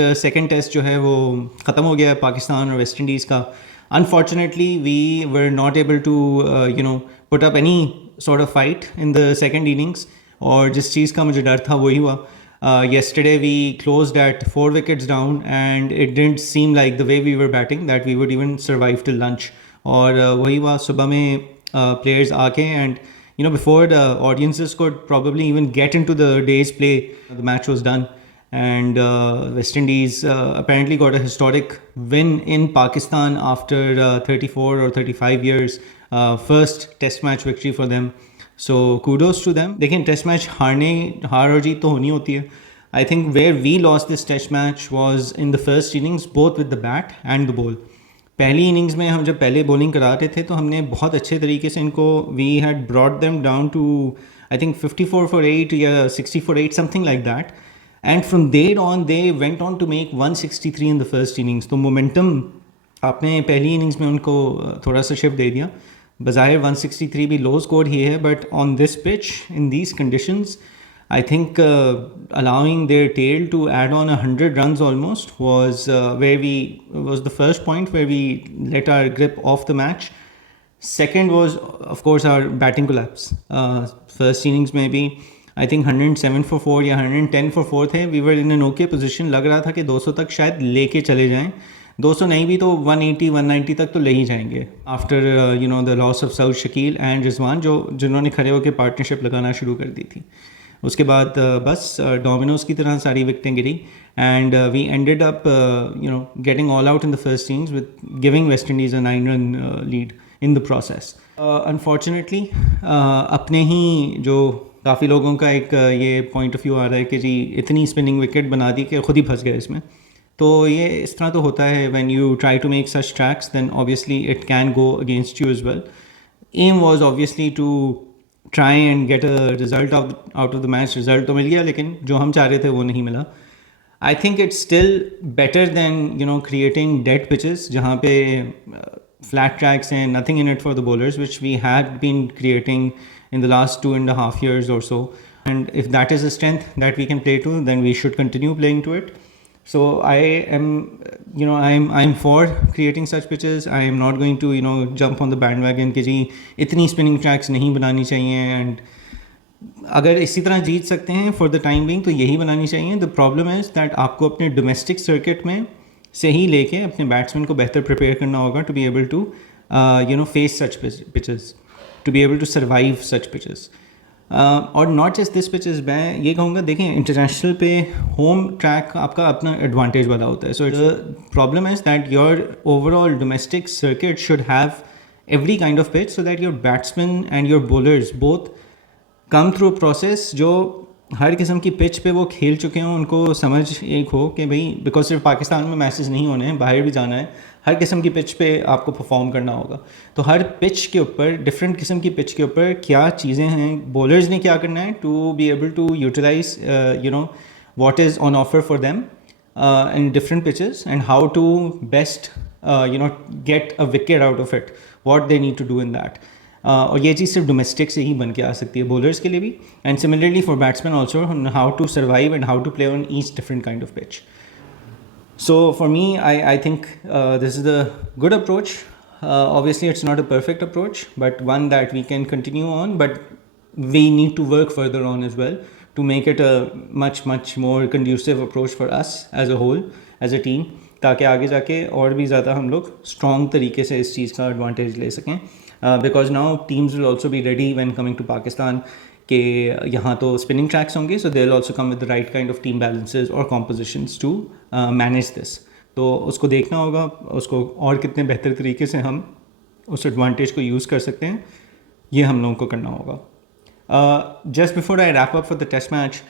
Second test जो है वो ख़त्म हो गया है पाकिस्तान और वेस्ट इंडीज़ का. Unfortunately we were not able to put up any sort of fight in the second innings. और जिस चीज़ का मुझे डर था वही हुआ. Yesterday we closed at 4 wickets down and it didn't seem like the way we were batting that we would even survive till lunch. और वही हुआ सुबह में players आके and before the audiences could probably even get into the day's play, the match was done. And West Indies apparently got a historic win in Pakistan after 34 or 35 years. First test match victory for them. So kudos to them. देखिए test match हार और जीत तो होनी होती है. I think where we lost this test match was in the first innings both with the bat and the ball. पहली innings में हम जब पहले बॉलिंग करा रहे थे तो हमने बहुत अच्छे तरीके से इनको we had brought them down to I think 54 for 8 या 60 for 8 something like that. And from there on they went on to make 163 in the first innings. तो मोमेंटम आपने पहली इनिंग्स में उनको थोड़ा सा शिफ्ट दे दिया. बज़ाहिर 163 भी लो स्कोर ही है, but on this pitch in these conditions I think allowing their tail to add on 100 runs almost was the first point where we let our grip off the match. Second was of course our batting collapse. First innings में भी I think 107 for 4 या 110 for 4 थे. We were in an okay position. लग रहा था कि 200 तक शायद लेके चले जाएं. 200 नहीं भी तो 180 190 तक तो ले ही जाएंगे after the loss of Saud Shakeel and Rizwan जिन्होंने खड़े होकर पार्टनरशिप लगाना शुरू कर दी थी. उसके बाद बस डोमिनोज की तरह सारी विकटें गिरी and we ended up getting all out in the first innings with giving West Indies a 9 run lead in the process. Unfortunately अपने ही जो काफ़ी लोगों का एक ये पॉइंट ऑफ व्यू आ रहा है कि जी इतनी स्पिनिंग विकेट बना दी कि खुद ही फंस गए इसमें. तो ये इस तरह तो होता है. When you try to make such tracks then obviously it can go against you as well. Aim was obviously to try and get a result out of the match. Result तो मिल गया लेकिन जो हम चाह रहे थे वो नहीं मिला. I think it's still better than creating dead pitches जहाँ पे फ्लैट ट्रैक्स हैं, nothing in it for the bowlers, which we had been creating in the last 2.5 years or so. And if that is a strength that we can play to, then we should continue playing to it. So I am, I'm for creating such pitches. I am not going to, jump on the bandwagon कि जी इतनी spinning tracks नहीं बनानी चाहिए. And अगर इसी तरह जीत सकते हैं for the time being तो यही बनानी चाहिए. The problem is that आपको अपने domestic circuit में से ही लेके अपने बैट्समैन को बेहतर प्रिपेयर करना होगा to be able to, face such pitches. To be able to survive such pitches. और not just this pitches, मैं ये कहूँगा देखें इंटरनेशनल पे होम ट्रैक आपका अपना एडवांटेज वाला होता है. So the problem is that your overall domestic circuit should have every kind of pitch so that your batsman and your bowlers both come through process जो हर किस्म की पिच पे वो खेल चुके हों. उनको समझ एक हो कि भाई बिकॉज सिर्फ पाकिस्तान में मैचेस नहीं होने हैं, बाहर भी जाना है, हर किस्म की पिच पे आपको परफॉर्म करना होगा. तो हर पिच के ऊपर डिफरेंट किस्म की पिच के ऊपर क्या चीज़ें हैं, बॉलर्स ने क्या करना है to be able to utilise what is on offer for them in different pitches and how to best get a wicket out of it, what they need to do in that. और ये चीज़ सिर्फ domestic से ही बन के आ सकती है bowlers के लिए भी, and similarly for batsman also, how to survive and how to play on each different kind of pitch. So for me, I think this is the good approach. Obviously, it's not a perfect approach, but one that we can continue on. But we need to work further on as well to make it a much more conducive approach for us as a whole, as a team, ताकि आगे जाके और भी ज़्यादा हम लोग strong तरीके से इस चीज़ का advantage ले सकें. Because now teams will also be ready when coming to Pakistan. कि यहाँ तो स्पिनिंग ट्रैक्स होंगे, so they will also come with the right kind of team balances और कॉम्पोजिशंस टू मैनेज दिस. तो उसको देखना होगा, उसको और कितने बेहतर तरीके से हम उस एडवांटेज को यूज़ कर सकते हैं, ये हम लोगों को करना होगा. Just before I wrap up for the test match,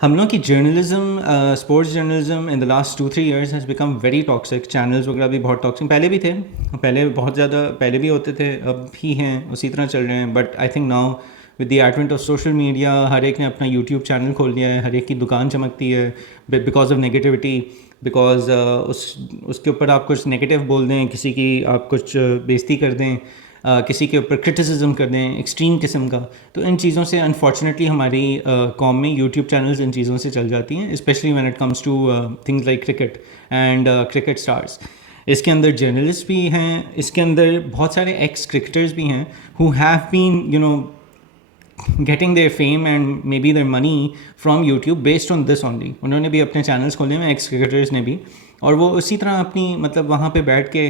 हम लोग की journalism, sports journalism in the last 2-3 years has become very toxic. Channels वगैरह भी बहुत टॉक्सिक पहले भी थे, पहले बहुत ज़्यादा पहले भी होते थे, अब भी हैं, उसी तरह चल रहे हैं. But I think now with the advent of social media हर एक ने अपना यूट्यूब चैनल खोल लिया है, हर एक की दुकान चमकती है बिकॉज ऑफ नेगेटिविटी. बिकॉज उसके ऊपर आप कुछ नेगेटिव बोल दें, किसी की आप कुछ बेइज्जती कर दें, किसी के ऊपर क्रिटिसिज्म कर दें एक्सट्रीम किस्म का, तो इन चीज़ों से अनफॉर्चुनेटली हमारी कौम में यूट्यूब चैनल्स इन चीज़ों से चल जाती हैं, specially when it comes two things like cricket and cricket stars. इसके अंदर जर्नलिस्ट भी हैं, इसके अंदर बहुत सारे एक्स क्रिकेटर्स भी हैं who have been getting their fame and maybe their money from YouTube based on this only। उन्होंने भी अपने चैनल्स खोले हैं, एक्स क्रिकेटर्स ने भी, और वो उसी तरह अपनी मतलब वहाँ पे बैठ के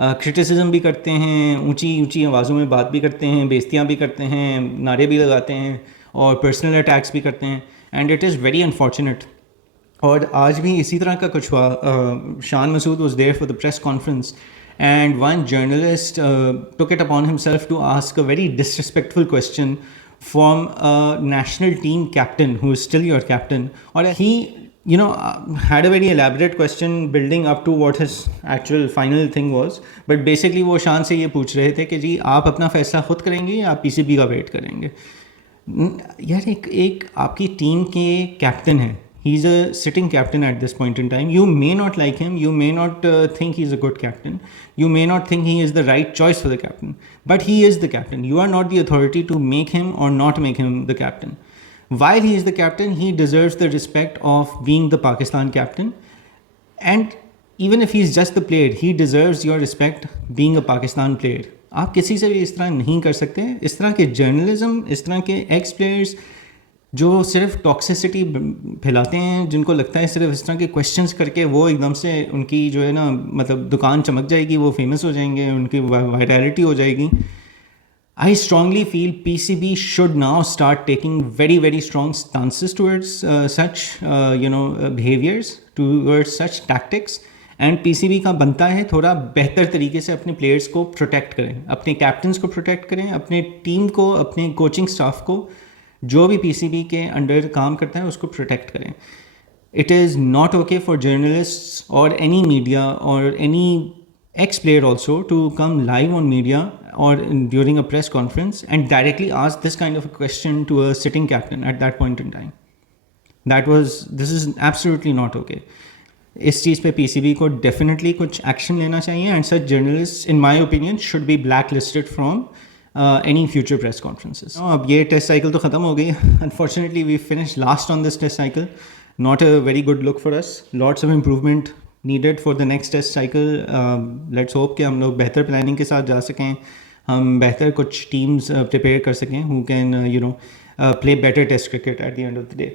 क्रिटिसिज्म भी करते हैं, ऊंची ऊंची आवाज़ों में बात भी करते हैं, बेइज्जतियाँ भी करते हैं, नारे भी लगाते हैं और पर्सनल अटैक्स भी करते हैं, and it is very unfortunate. और आज भी इसी तरह का कुछ हुआ। Shan Masood was there for the press conference and one journalist took it upon himself to ask a very disrespectful question from a national team captain who is still your captain, or he had a very elaborate question building up to what his actual final thing was, but basically वो शान से ये पूछ रहे थे कि जी आप अपना फैसला खुद करेंगे या आप पीसीबी का वेट करेंगे। यार एक आपकी टीम के कैप्टन है, he's a sitting captain at this point in time. You may not like him, you may not think he's a good captain, you may not think he is the right choice for the captain, but he is the captain. You are not the authority to make him or not make him the captain. While he is the captain, he deserves the respect of being the Pakistan captain, and even if he's just the player, he deserves your respect being a Pakistan player. आप किसी से भी इस तरह नहीं कर सकते। इस तरह के जर्नलिज्म, इस तरह के एक्स प्लेयर्स जो सिर्फ टॉक्सिसिटी फैलाते हैं, जिनको लगता है सिर्फ इस तरह के क्वेश्चंस करके वो एकदम से उनकी जो है ना मतलब दुकान चमक जाएगी, वो फेमस हो जाएंगे, उनकी वायरलिटी हो जाएगी। I strongly feel PCB should now start taking very, very strong stances towards such behaviors, towards such tactics, and PCB का बनता है थोड़ा बेहतर तरीके से अपने प्लेयर्स को प्रोटेक्ट करें, अपने कैप्टन्स को प्रोटेक्ट करें, अपने टीम को, अपने कोचिंग स्टाफ को, जो भी पीसीबी के अंडर काम करता है उसको प्रोटेक्ट करें। It is not okay for journalist और एनी मीडिया और any ex player also to come live on media or during a press conference and directly ask this kind of a question to a sitting captain at that point in time. This is absolutely not okay. इस चीज़ पे PCB को definitely कुछ action लेना चाहिए, and such journalist in my opinion should be black listed from any future press conferences. अब ये test cycle तो ख़त्म हो गई। Unfortunately we finished last on this test cycle. Not a very good look for us. Lots of improvement needed for the next test cycle. Let's hope कि हम लोग बेहतर प्लानिंग के साथ जा सकें, हम बेहतर कुछ टीम्स प्रिपेयर कर सकें who can play better test cricket at the end of the day.